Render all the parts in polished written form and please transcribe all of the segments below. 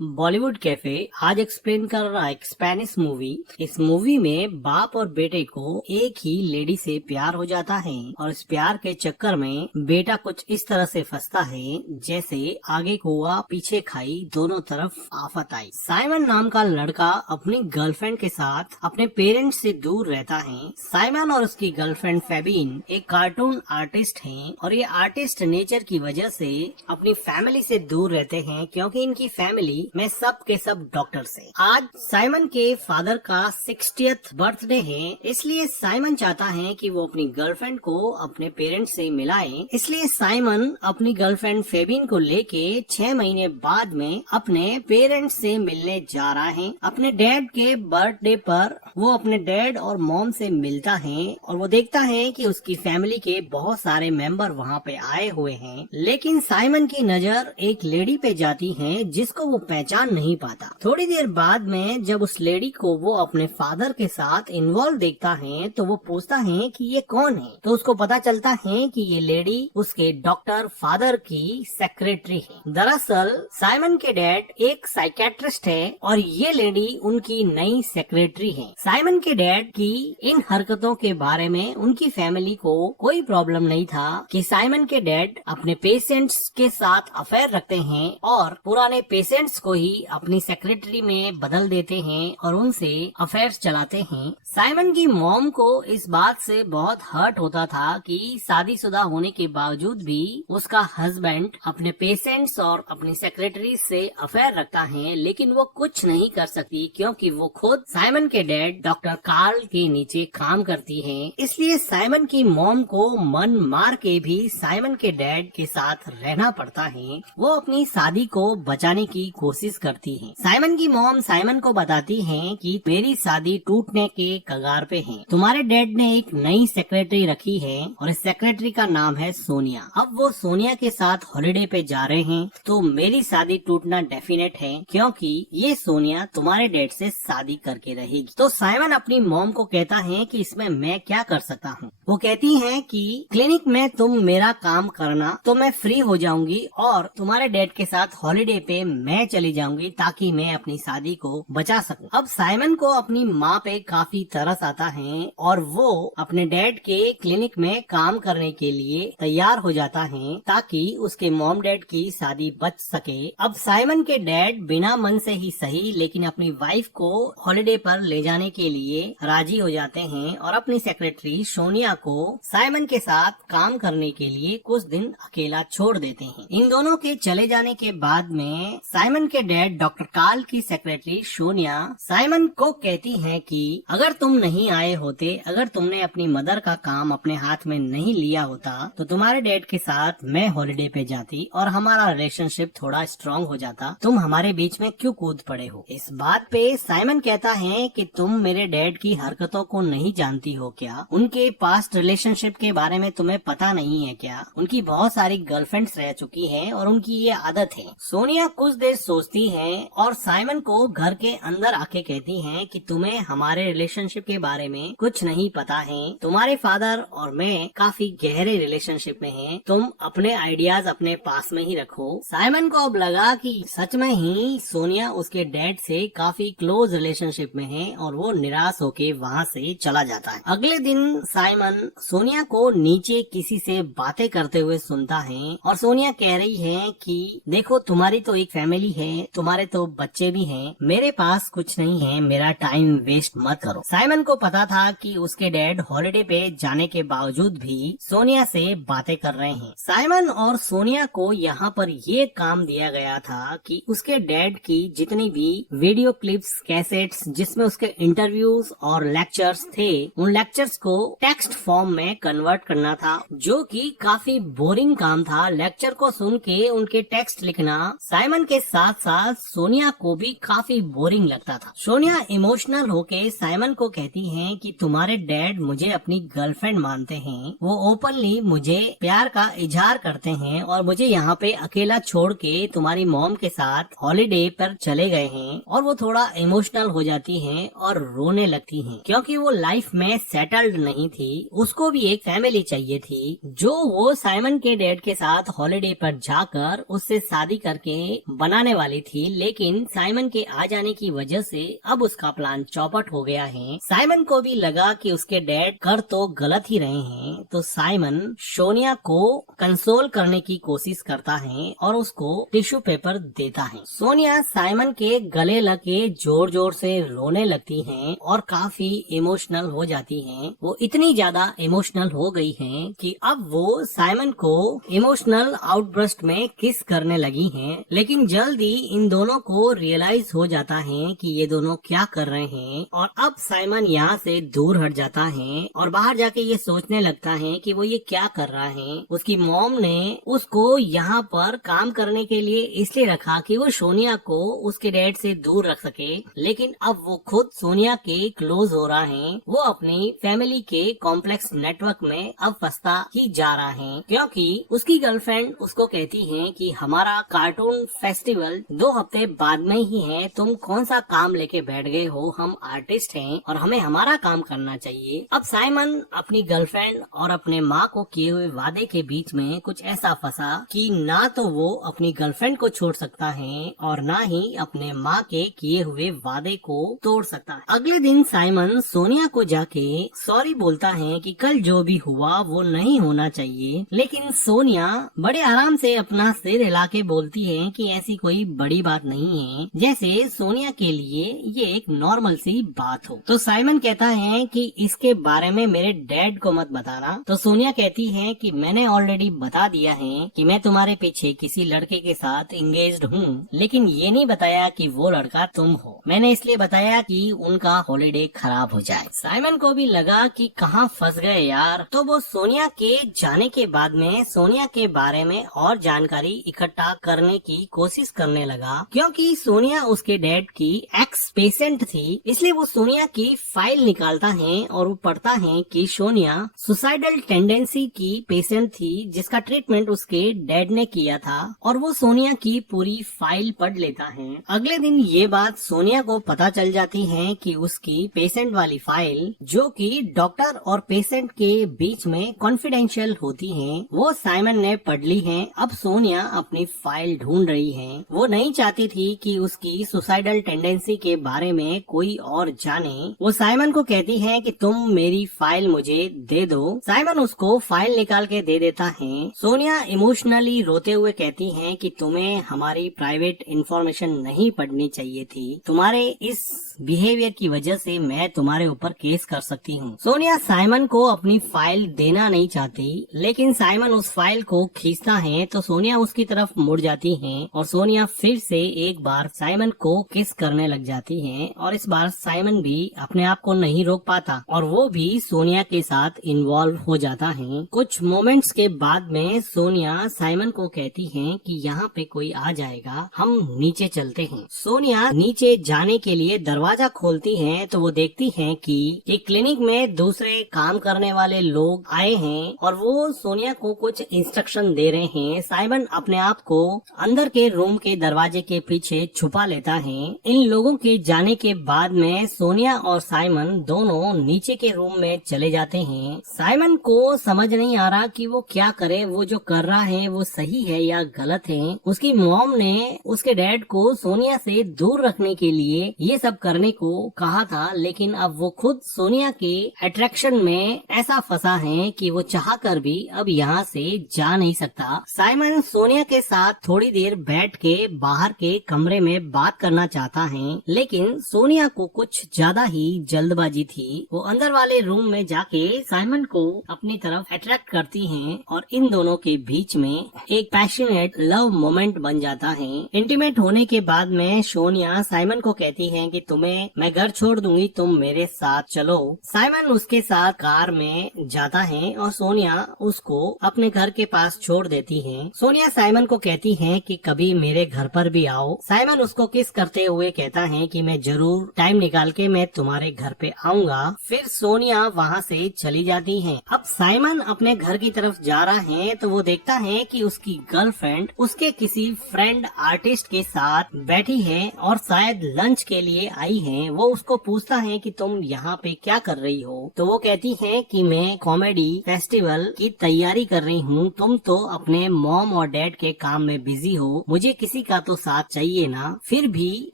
Bollywood cafe आज explain कर रहा है एक स्पेनिश मूवी। इस मूवी में बाप और बेटे को एक ही लेडी से प्यार हो जाता है और इस प्यार के चक्कर में बेटा कुछ इस तरह से फंसता है जैसे आगे कुआ पीछे खाई, दोनों तरफ आफत आई। साइमन नाम का लड़का अपनी गर्लफ्रेंड के साथ अपने पेरेंट्स से दूर रहता है। साइमन और उसकी गर्लफ्रेंड फेबिन एक कार्टून आर्टिस्ट हैं और ये आर्टिस्ट नेचर की वजह से अपनी फैमिली से दूर रहते हैं क्योंकि इनकी फैमिली में सब के सब डॉक्टर्स हैं। आज साइमन के फादर का 60th बर्थडे है, इसलिए साइमन चाहता है कि वो अपनी गर्लफ्रेंड को अपने पेरेंट्स से मिलाए। इसलिए साइमन अपनी गर्लफ्रेंड फेबिन को लेके 6 महीने बाद में अपने पेरेंट्स से मिलने जा रहा है। अपने डैड के बर्थडे पर वो अपने डैड और मॉम से मिलता है और वो देखता है कि उसकी फैमिली के बहुत सारे मेंबर वहाँ पे आए हुए हैं, लेकिन साइमन की नजर एक लेडी पे जाती है जिसको वो पहचान नहीं पाता। थोड़ी देर बाद में जब उस लेडी को वो अपने फादर के साथ इन्वॉल्व देखता है तो वो पूछता है कि ये कौन है, तो उसको पता चलता है कि ये लेडी उसके डॉक्टर फादर की सेक्रेटरी है। दरअसल साइमन के डैड एक साइकेट्रिस्ट है और ये लेडी उनकी नई सेक्रेटरी है। साइमन के डैड की इन हरकतों के बारे में उनकी फैमिली को कोई प्रॉब्लम नहीं था कि साइमन के डैड अपने पेशेंट्स के साथ अफेयर रखते हैं और पुराने पेशेंट्स को ही अपनी सेक्रेटरी में बदल देते हैं और उनसे अफेयर्स चलाते हैं। साइमन की मॉम को इस बात से बहुत हर्ट होता था कि शादीशुदा होने के बावजूद भी उसका हस्बैंड अपने पेशेंट्स और अपनी सेक्रेटरी से अफेयर रखता है, लेकिन वो कुछ नहीं कर सकती क्योंकि वो खुद साइमन के डैड डॉक्टर कार्ल के नीचे काम करती है। इसलिए साइमन की मॉम को मन मार के भी साइमन के डैड के साथ रहना पड़ता है। वो अपनी शादी को बचाने की कोशिश करती है। साइमन की मॉम साइमन को बताती है कि मेरी शादी टूटने के कगार पे है। तुम्हारे डैड ने एक नई सेक्रेटरी रखी है और इस सेक्रेटरी का नाम है सोनिया। अब वो सोनिया के साथ हॉलिडे पे जा रहे हैं तो मेरी शादी टूटना डेफिनेट है क्योंकि ये सोनिया तुम्हारे डैड से शादी करके रहेगी। तो साइमन अपनी मॉम को कहता है कि इसमें मैं क्या कर सकता हूँ। वो कहती है कि क्लिनिक में तुम मेरा काम करना तो मैं फ्री हो जाऊंगी और तुम्हारे डैड के साथ हॉलिडे पे मैं चली जाऊंगी ताकि मैं अपनी शादी को बचा सकूं। अब साइमन को अपनी माँ पे काफी तरस आता है और वो अपने डैड के क्लिनिक में काम करने के लिए तैयार हो जाता है ताकि उसके मॉम डैड की शादी बच सके। अब साइमन के डैड बिना मन से ही सही लेकिन अपनी वाइफ को हॉलिडे पर ले जाने के लिए राजी हो जाते हैं और अपनी सेक्रेटरी सोनिया को साइमन के साथ काम करने के लिए कुछ दिन अकेला छोड़ देते हैं। इन दोनों के चले जाने के बाद में साइमन के डैड डॉक्टर कार्ल की सेक्रेटरी सोनिया साइमन को कहती है कि अगर तुम नहीं आए होते, अगर तुमने अपनी मदर का काम अपने हाथ में नहीं लिया होता तो तुम्हारे डैड के साथ मैं हॉलिडे पे जाती और हमारा रिलेशनशिप थोड़ा स्ट्रांग हो जाता। तुम हमारे बीच में क्यों कूद पड़े हो। इस बात पे साइमन कहता है कि तुम मेरे डैड की हरकतों को नहीं जानती हो क्या, उनके पास्ट रिलेशनशिप के बारे में तुम्हें पता नहीं है क्या, उनकी बहुत सारी गर्लफ्रेंड्स रह चुकी हैं और उनकी ये आदत है। सोनिया कुछ देर सोचती है और साइमन को घर के अंदर आके कहती है कि तुम्हें हमारे रिलेशनशिप के बारे में कुछ नहीं पता है, तुम्हारे फादर और मैं काफी गहरे रिलेशनशिप में हैं, तुम अपने आइडियाज अपने पास में ही रखो। साइमन को अब लगा कि सच में ही सोनिया उसके डैड से काफी क्लोज रिलेशनशिप में है और वो निराश होके वहाँ से चला जाता है। अगले दिन साइमन सोनिया को नीचे किसी से बातें करते हुए सुनता है और सोनिया कह रही है कि देखो तुम्हारी तो एक फैमिली है, तुम्हारे तो बच्चे भी हैं, मेरे पास कुछ नहीं है, मेरा टाइम वेस्ट मत करो। साइमन को पता था कि उसके डैड हॉलिडे पे जाने के बावजूद भी सोनिया से बातें कर रहे हैं। साइमन और सोनिया को यहाँ पर ये काम दिया गया था कि उसके डैड की जितनी भी वीडियो क्लिप्स, कैसेट्स जिसमें उसके इंटरव्यूज और लेक्चर्स थे, उन लेक्चर्स को टेक्स्ट फॉर्म में कन्वर्ट करना था, जो कि काफी बोरिंग काम था। लेक्चर को सुन के उनके टेक्स्ट लिखना साइमन के साथ साथ सोनिया को भी काफी बोरिंग लगता था। सोनिया इमोशनल होके साइमन को कहती है कि तुम्हारे डैड मुझे अपनी गर्लफ्रेंड मानते हैं, वो ओपनली मुझे प्यार का इजहार करते हैं और मुझे यहाँ पे अकेला छोड़ के तुम्हारी मॉम के साथ हॉलिडे पर चले गए हैं। और वो थोड़ा इमोशनल हो जाती हैं और रोने लगती हैं क्योंकि वो लाइफ में सेटल्ड नहीं थी, उसको भी एक फैमिली चाहिए थी जो वो साइमन के डैड के साथ हॉलिडे पर जाकर उससे शादी करके बनाने वाली वाली थी, लेकिन साइमन के आ जाने की वजह से अब उसका प्लान चौपट हो गया है। साइमन को भी लगा कि उसके डैड कर तो गलत ही रहे हैं, तो साइमन सोनिया को कंसोल करने की कोशिश करता है और उसको टिश्यू पेपर देता है। सोनिया साइमन के गले लगे जोर जोर से रोने लगती है और काफी इमोशनल हो जाती है। वो इतनी ज्यादा इमोशनल हो गई है कि अब वो साइमन को इमोशनल आउटबर्स्ट में किस करने लगी हैं। लेकिन जल्दी इन दोनों को रियलाइज हो जाता है कि ये दोनों क्या कर रहे हैं और अब साइमन यहाँ से दूर हट जाता है और बाहर जाके ये सोचने लगता है कि वो ये क्या कर रहा है। उसकी मॉम ने उसको यहाँ पर काम करने के लिए इसलिए रखा कि वो सोनिया को उसके डैड से दूर रख सके, लेकिन अब वो खुद सोनिया के क्लोज हो रहा है। वो अपनी फैमिली के कॉम्प्लेक्स नेटवर्क में अब फंसता ही जा रहा है, क्योंकि उसकी गर्लफ्रेंड उसको कहती है कि हमारा कार्टून फेस्टिवल 2 हफ्ते बाद में ही है, तुम कौन सा काम लेके बैठ गए हो, हम आर्टिस्ट हैं और हमें हमारा काम करना चाहिए। अब साइमन अपनी गर्लफ्रेंड और अपने माँ को किए हुए वादे के बीच में कुछ ऐसा फंसा कि ना तो वो अपनी गर्लफ्रेंड को छोड़ सकता है और ना ही अपने माँ के किए हुए वादे को तोड़ सकता है। अगले दिन साइमन सोनिया को जाके सॉरी बोलता है कि कल जो भी हुआ वो नहीं होना चाहिए, लेकिन सोनिया बड़े आराम से अपना सिर हिला के बोलती है कि ऐसी कोई बड़ी बात नहीं है, जैसे सोनिया के लिए ये एक नॉर्मल सी बात हो। तो साइमन कहता है कि इसके बारे में मेरे डैड को मत बताना। तो सोनिया कहती है कि मैंने ऑलरेडी बता दिया है कि मैं तुम्हारे पीछे किसी लड़के के साथ इंगेज्ड हूँ, लेकिन ये नहीं बताया कि वो लड़का तुम हो। मैंने इसलिए बताया कि उनका हॉलिडे खराब हो जाए। साइमन को भी लगा कि कहाँ फंस गए यार, तो वो सोनिया के जाने के बाद में सोनिया के बारे में और जानकारी इकट्ठा करने की कोशिश करने लगा, क्योंकि सोनिया उसके डैड की एक्स पेशेंट थी। इसलिए वो सोनिया की फाइल निकालता है और वो पढ़ता है कि सोनिया सुसाइडल टेंडेंसी की पेशेंट थी, जिसका ट्रीटमेंट उसके डैड ने किया था, और वो सोनिया की पूरी फाइल पढ़ लेता है। अगले दिन ये बात सोनिया को पता चल जाती है कि उसकी पेशेंट वाली फाइल, जो कि डॉक्टर और पेशेंट के बीच में कॉन्फिडेंशियल होती है, वो साइमन ने पढ़ ली है। अब सोनिया अपनी फाइल ढूंढ रही है। वो नहीं चाहती थी कि उसकी सुसाइडल टेंडेंसी के बारे में कोई और जाने। वो साइमन को कहती है कि तुम मेरी फाइल मुझे दे दो। साइमन उसको फाइल निकाल के दे देता है। सोनिया इमोशनली रोते हुए कहती है कि तुम्हें हमारी प्राइवेट इंफॉर्मेशन नहीं पढ़नी चाहिए थी, तुम्हारे इस बिहेवियर की वजह से मैं तुम्हारे ऊपर केस कर सकती हूँ। सोनिया साइमन को अपनी फाइल देना नहीं चाहती, लेकिन साइमन उस फाइल को खींचता है तो सोनिया उसकी तरफ मुड़ जाती है और सोनिया फिर से एक बार साइमन को किस करने लग जाती है, और इस बार साइमन भी अपने आप को नहीं रोक पाता और वो भी सोनिया के साथ इन्वॉल्व हो जाता है। कुछ मोमेंट्स के बाद में सोनिया साइमन को कहती है कि यहाँ पे कोई आ जाएगा, हम नीचे चलते हैं। सोनिया नीचे जाने के लिए दरवाजा खोलती है तो वो देखती है कि एक क्लिनिक में दूसरे काम करने वाले लोग आए हैं और वो सोनिया को कुछ इंस्ट्रक्शन दे रहे हैं। साइमन अपने आप को अंदर के रूम के दरवाजे के पीछे छुपा लेता है। इन लोगों के जाने के बाद में सोनिया और साइमन दोनों नीचे के रूम में चले जाते हैं। साइमन को समझ नहीं आ रहा कि वो क्या करे, वो जो कर रहा है वो सही है या गलत है। उसकी मॉम ने उसके डैड को सोनिया से दूर रखने के लिए ये सब करने को कहा था, लेकिन अब वो खुद सोनिया के अट्रैक्शन में ऐसा फंसा है कि वो चाहकर भी अब यहाँ से जा नहीं सकता। साइमन सोनिया के साथ थोड़ी देर बैठ के बाहर के कमरे में बात करना चाहता है, लेकिन सोनिया को कुछ ज्यादा ही जल्दबाजी थी। वो अंदर वाले रूम में जाके साइमन को अपनी तरफ अट्रैक्ट करती है और इन दोनों के बीच में एक पैशनेट लव मोमेंट बन जाता है। इंटीमेट होने के बाद में सोनिया साइमन को कहती है कि तुम्हें मैं घर छोड़ दूंगी, तुम मेरे साथ चलो। साइमन उसके साथ कार में जाता है और सोनिया उसको अपने घर के पास छोड़ देती है। सोनिया साइमन को कहती है कि कभी मेरे घर पर भी आओ। साइमन उसको किस करते हुए कहता है कि मैं जरूर टाइम निकाल के मैं तुम्हारे घर पे आऊंगा। फिर सोनिया वहाँ से चली जाती है। अब साइमन अपने घर की तरफ जा रहा है तो वो देखता है कि उसकी गर्लफ्रेंड उसके किसी फ्रेंड आर्टिस्ट के साथ बैठी है और शायद लंच के लिए आई हैं, वो उसको पूछता है कि तुम यहाँ पे क्या कर रही हो। तो वो कहती है कि मैं कॉमेडी फेस्टिवल की तैयारी कर रही हूँ, तुम तो अपने मॉम और डैड के काम में बिजी हो, मुझे किसी का तो साथ चाहिए ना। फिर भी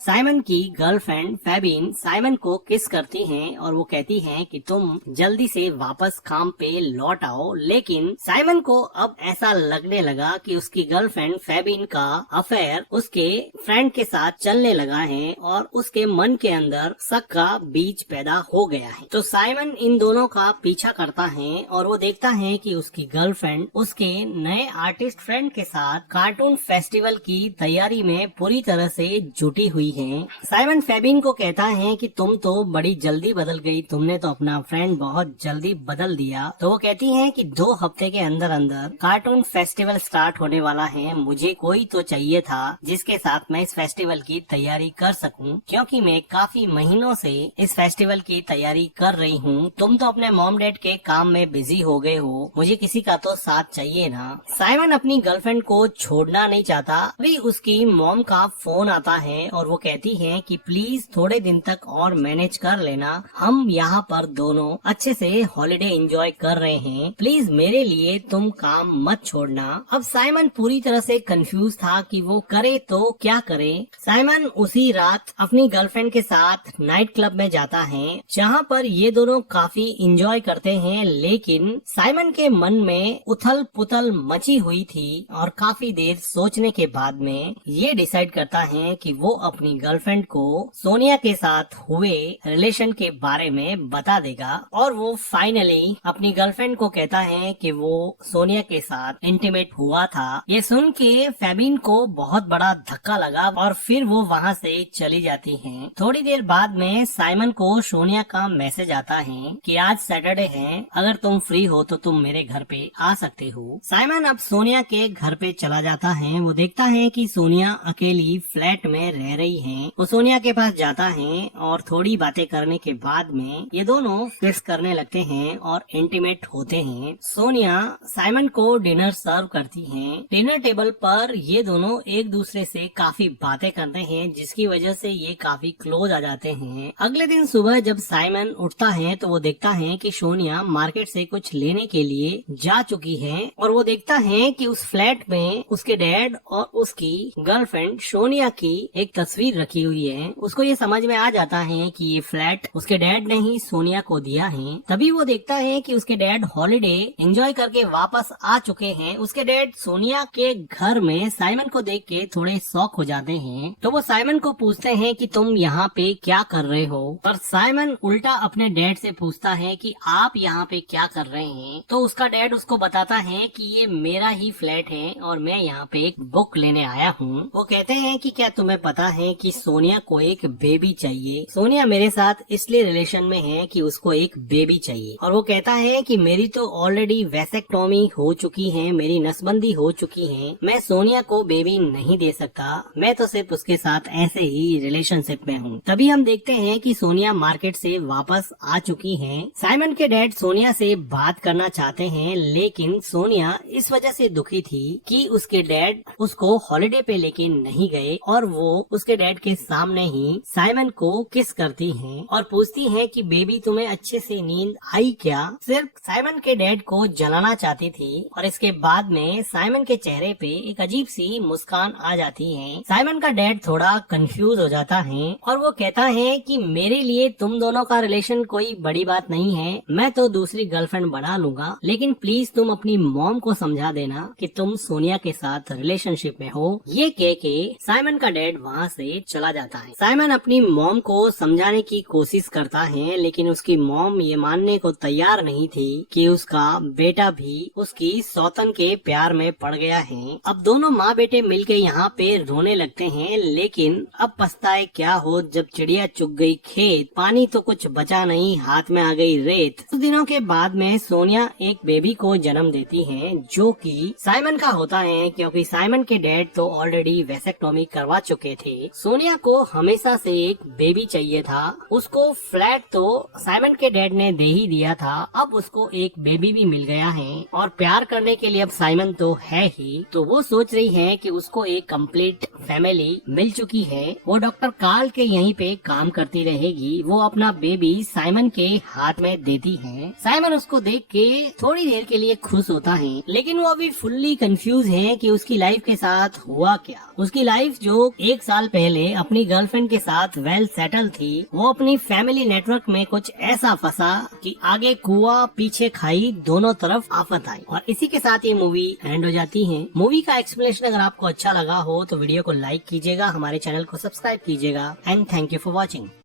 साइमन की गर्लफ्रेंड फेबिन साइमन को किस करती है और वो कहती है कि तुम जल्दी से वापस काम पे लौट आओ। लेकिन साइमन को अब ऐसा लगने लगा कि उसकी गर्लफ्रेंड फेबिन का अफेयर उसके फ्रेंड के साथ चलने लगा है और उसके मन के अंदर शक का बीज पैदा हो गया है। तो साइमन इन दोनों का पीछा करता है और वो देखता है कि उसकी गर्लफ्रेंड उसके नए आर्टिस्ट फ्रेंड के साथ कार्टून फेस्टिवल की तैयारी में पूरी तरह से जुटी हुई है। साइमन फेबिन को कहता है कि तुम तो बड़ी जल्दी बदल गई, तुमने तो अपना फ्रेंड बहुत जल्दी बदल दिया। तो वो कहती है कि 2 हफ्ते के अंदर अंदर कार्टून फेस्टिवल स्टार्ट होने वाला है, मुझे कोई तो चाहिए था जिसके साथ मैं इस फेस्टिवल की तैयारी कर सकूं, क्योंकि मैं काफी महीनों से इस फेस्टिवल की तैयारी कर रही हूँ। तुम तो अपने मॉम डैड के काम में बिजी हो गए हो, मुझे किसी का तो साथ चाहिए ना। साइमन अपनी गर्लफ्रेंड को छोड़ना नहीं चाहता। अभी उसकी मॉम का फोन आता है और वो कहती है कि प्लीज थोड़े दिन तक और मैनेज कर लेना, हम यहाँ पर दोनों अच्छे से हॉलिडे एंजॉय कर रहे हैं, प्लीज मेरे लिए तुम काम मत छोड़ना। अब साइमन पूरी तरह से कंफ्यूज था कि वो करे तो क्या करे। साइमन उसी रात अपनी गर्लफ्रेंड के साथ नाइट क्लब में जाता है, जहाँ पर ये दोनों काफी एंजॉय करते हैं। लेकिन साइमन के मन में उथल पुथल मची हुई थी और काफी देर सोचने के बाद में ये डिसाइड करता है कि वो अपनी गर्लफ्रेंड को सोनिया के साथ हुए रिलेशन के बारे में बता देगा। और वो फाइनली अपनी गर्लफ्रेंड को कहता है कि वो सोनिया के साथ इंटीमेट हुआ था। ये सुन के फेबिन को बहुत बड़ा धक्का लगा और फिर वो वहाँ से चली जाती है। थोड़ी देर बाद में साइमन को सोनिया का मैसेज आता है कि आज सैटरडे है, अगर तुम फ्री हो तो तुम मेरे घर पे आ सकते हो। साइमन अब सोनिया के घर पे चला जाता है। वो देखता है कि सोनिया अकेली फ्लैट में रह रही है। वो सोनिया के पास जाता है और थोड़ी बातें करने के बाद में ये दोनों किस करने लगते हैं और इंटीमेट होते हैं। सोनिया साइमन को डिनर सर्व करती है। डिनर टेबल पर ये दोनों एक दूसरे से काफी बातें करते हैं, जिसकी वजह से ये काफी क्लोज आ जाते हैं। अगले दिन सुबह जब साइमन उठता है तो वो देखता है कि सोनिया मार्केट से कुछ लेने के लिए जा चुकी है और वो देखता है कि उस फ्लैट में उसके डैड और उसकी गर्लफ्रेंड सोनिया की एक तस्वीर रखी हुई है। उसको ये समझ में आ जाता है कि ये फ्लैट उसके डैड ने ही सोनिया को दिया है। तभी वो देखता है कि उसके डैड हॉलिडे एंजॉय करके वापस आ चुके हैं। उसके डैड सोनिया के घर में साइमन को देख के थोड़े शॉक हो जाते हैं। तो वो साइमन को पूछते हैं कि तुम यहाँ पे क्या कर रहे हो, पर साइमन उल्टा अपने डैड से पूछता है कि आप यहाँ पे क्या कर रहे हैं। तो उसका डैड उसको बताता है कि ये मेरा ही फ्लैट है और मैं यहाँ पे एक बुक लेने आया हूँ। वो कहते हैं कि क्या तुम्हें पता है कि सोनिया को एक बेबी चाहिए। सोनिया मेरे साथ इसलिए रिलेशन में है कि उसको एक बेबी चाहिए। और वो कहता है कि मेरी तो ऑलरेडी वैसेक्टोमी हो चुकी है, मेरी नसबंदी हो चुकी है, मैं सोनिया को बेबी नहीं दे सकता, मैं तो सिर्फ उसके साथ ऐसे ही रिलेशनशिप में हूँ। तभी हम देखते हैं कि सोनिया मार्केट से वापस आ चुकी है। साइमन के डैड सोनिया से बात करना चाहते हैं, लेकिन सोनिया इस वजह से दुखी थी कि उसके डैड उसको हॉलिडे पे लेके नहीं गए और वो उसके डैड के सामने ही साइमन को किस करती हैं और पूछती हैं कि बेबी तुम्हें अच्छे से नींद आई क्या। सिर्फ साइमन के डैड को जलाना चाहती थी और इसके बाद में साइमन के चेहरे पे एक अजीब सी मुस्कान आ जाती है। साइमन का डैड थोड़ा कंफ्यूज हो जाता है और वो कहता है कि मेरे लिए तुम दोनों का रिलेशन कोई बड़ी बात नहीं है, मैं तो दूसरी गर्लफ्रेंड बना लूंगा, लेकिन प्लीज तुम अपनी मॉम को समझा देना कि तुम सोनिया के साथ रिलेशनशिप में हो। ये कह के साइमन का डैड वहाँ से चला जाता है। साइमन अपनी मॉम को समझाने की कोशिश करता है, लेकिन उसकी मॉम ये मानने को तैयार नहीं थी कि उसका बेटा भी उसकी सौतन के प्यार में पड़ गया है। अब दोनों माँ बेटे मिलके यहाँ पे रोने लगते हैं, लेकिन अब पछताए क्या हो जब चिड़िया चुग गई खेत, पानी तो कुछ बचा नहीं, हाथ में आ गई रेत। कुछ दिनों के बाद में सोनिया एक बेबी को जन्म देती है, जो कि साइमन का होता है, क्योंकि साइमन के डैड तो ऑलरेडी वैसेक्टोमी करवा चुके थे। सोनिया को हमेशा से एक बेबी चाहिए था। उसको फ्लैट तो साइमन के डैड ने दे ही दिया था, अब उसको एक बेबी भी मिल गया है और प्यार करने के लिए अब साइमन तो है ही। तो वो सोच रही है कि उसको एक कंप्लीट फैमिली मिल चुकी है। वो डॉक्टर कार्ल के यहीं पे काम करती रहेगी। वो अपना बेबी साइमन के हाथ में देती है। साइमन उसको देख के थोड़ी देर के लिए खुश होता है, लेकिन वो अभी फुल्ली कंफ्यूज है कि उसकी लाइफ के साथ हुआ क्या। उसकी लाइफ जो 1 साल पहले अपनी गर्लफ्रेंड के साथ वेल सेटल थी, वो अपनी फैमिली नेटवर्क में कुछ ऐसा फंसा कि आगे कुआं पीछे खाई, दोनों तरफ आफत आई। और इसी के साथ ये मूवी एंड हो जाती है। मूवी का एक्सप्लेनेशन अगर आपको अच्छा लगा हो तो वीडियो को लाइक कीजिएगा, हमारे चैनल को सब्सक्राइब कीजिएगा and thank you for watching.